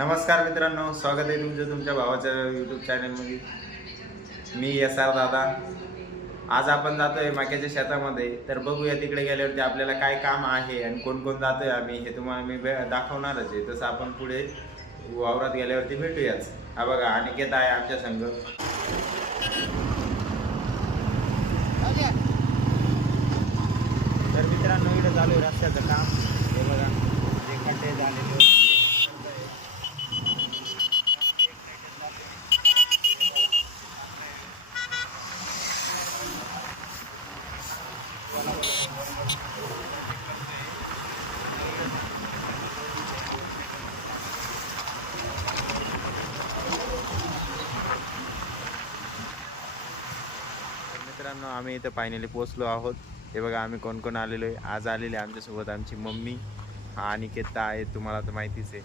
नमस्कार मित्रांनो, स्वागत आहे तुमचं तुमच्या भावाच्या यूट्यूब चॅनलमध्ये. मी SR दादा. आज आपण जातोय मक्याच्या शेतामध्ये. तर बघूया तिकडे गेल्यावरती आपल्याला काय काम आहे आणि कोण कोण जातोय आम्ही हे तुम्हाला मी दाखवणारच आहे. तसं आपण पुढे वावरात गेल्यावरती भेटूयाच. हा बघा, अनिकेत आहे आमच्या संग. तर मित्रांनो, इकडे चालू आहे रस्त्याचं काम. हे बघा, जे खड्डे झालेले होते. मित्रांनो, आम्ही इथं फायनली पोहोचलो आहोत. हे बघा, आम्ही कोण कोण आलेलो आहे. आज आलेले आमच्यासोबत आमची मम्मी, हा अनिकेत आहे, तुम्हाला तर माहितीच आहे.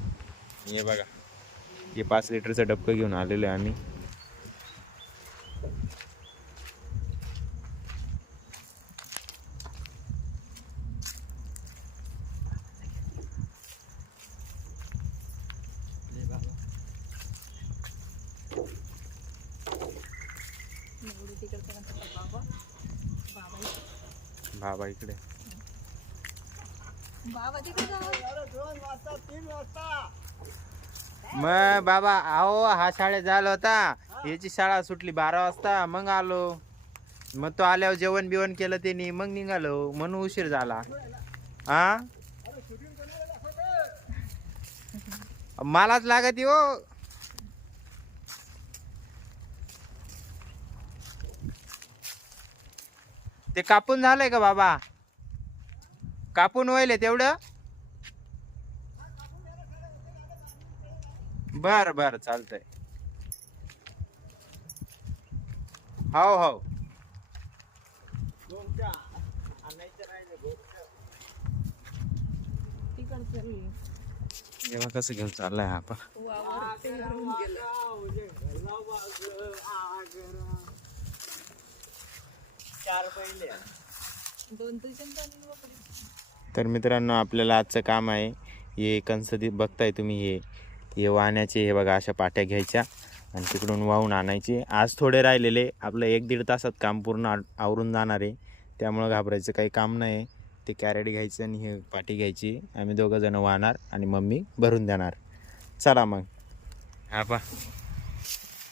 हे बघा, हे 5 लिटरचं डबकं घेऊन आलेलो आहे आम्ही. बाबा इकडे. मग बाबा अहो, हा शाळेत झाला होता. याची शाळा सुटली 12 वाजता. मग आलो. मग तो आल्यावर जेवण बिवण केलं त्यांनी, मग निघालो. म्हणून उशीर झाला. हा, मलाच लागत हो. ते कापून झालंय का बाबा? कापून व्हायले तेवढं. बर बर, चालतंय. हो हो. जेव्हा कसं घेऊन चाललाय हा पा. तर मित्रांनो, आपल्याला आजचं काम आहे हे कंसदी बघताय तुम्ही. हे वाहण्याचे, हे बघा, अशा पाट्या घ्यायच्या आणि तिकडून वाहून आणायचे. आज थोडे राहिलेले, आपलं 1-1.5 तासात काम पूर्ण आवरून जाणार आहे. त्यामुळं घाबरायचं काही काम नाही. ते कॅरेट घ्यायचं आणि हे पाटी घ्यायची. आम्ही 2 जण वाहणार आणि मम्मी भरून देणार. चला मग. हा पा,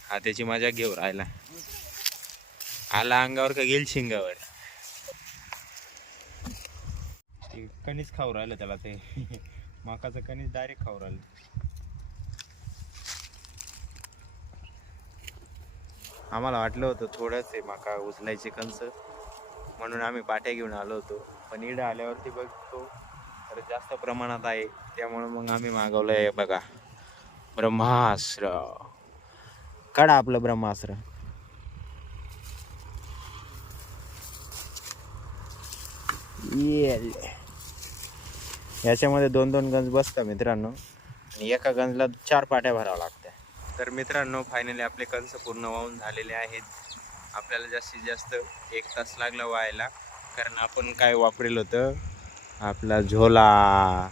हा त्याची मजा घेऊ राहिला. आला अंगावर का गेल शिंगावर. कणीस खाऊ राहिलं त्याला, ते मकाचं कणीस डायरेक्ट खाऊ राहिलं. आम्हाला वाटलं होतं थोडंच आहे मका उचलायचे कंस, म्हणून आम्ही पाट्या घेऊन आलो होतो. पण इकडे आल्यावरती बघतो तर जास्त प्रमाणात आहे. त्यामुळे मग आम्ही मागवलंय. बघा, ब्रह्मास्त्र. काढा आपलं ब्रह्मास्त्र. याच्यामध्ये 2-2 गंज बसतात मित्रांनो, आणि एका गंजला 4 पाट्या भरावं लागत्या. तर मित्रांनो, फायनली आपले कंस पूर्ण वाहून झालेले आहेत. आपल्याला जास्तीत जास्त 1 तास लागला व्हायला, कारण आपण काय वापरेल होतं, आपला झोला.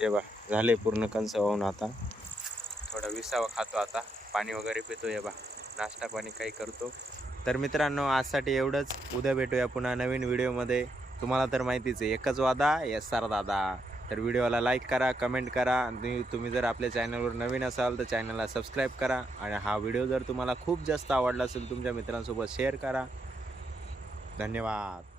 हे बा, झाले पूर्ण कंस वाहून. आता थोडा विसावा खातो, आता पाणी वगैरे पितो. हे बा, नाश्ता पाणी काही करतो. तर मित्रांनो, आजसाठी एवढंच. उद्या भेटूया पुन्हा नवीन व्हिडिओमध्ये. तुम्हाला तर माहितीच आहे, एकच वादा, SR दादा. तर व्हिडिओला लाईक करा, कमेंट करा. आणि तुम्ही जर आपल्या चॅनलवर नवीन असाल तर चॅनलला सबस्क्राईब करा. आणि हा व्हिडिओ जर तुम्हाला खूप जास्त आवडला असेल, तुमच्या मित्रांसोबत शेअर करा. धन्यवाद.